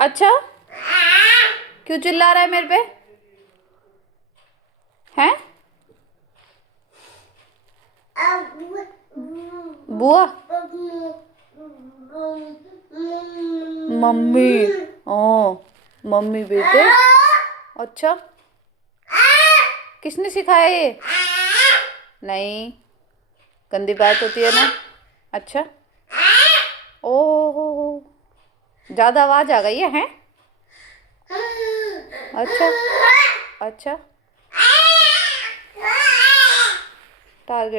अच्छा, क्यों चिल्ला रहा है मेरे पे? हैं? बुआ? मम्मी? ओ, मम्मी बेटे। अच्छा, किसने सिखाया ये? नहीं, गंदी बात होती है ना। अच्छा, ओह, ज़्यादा आवाज़ आ गई है, हैं? अच्छा, अच्छा, टारगेट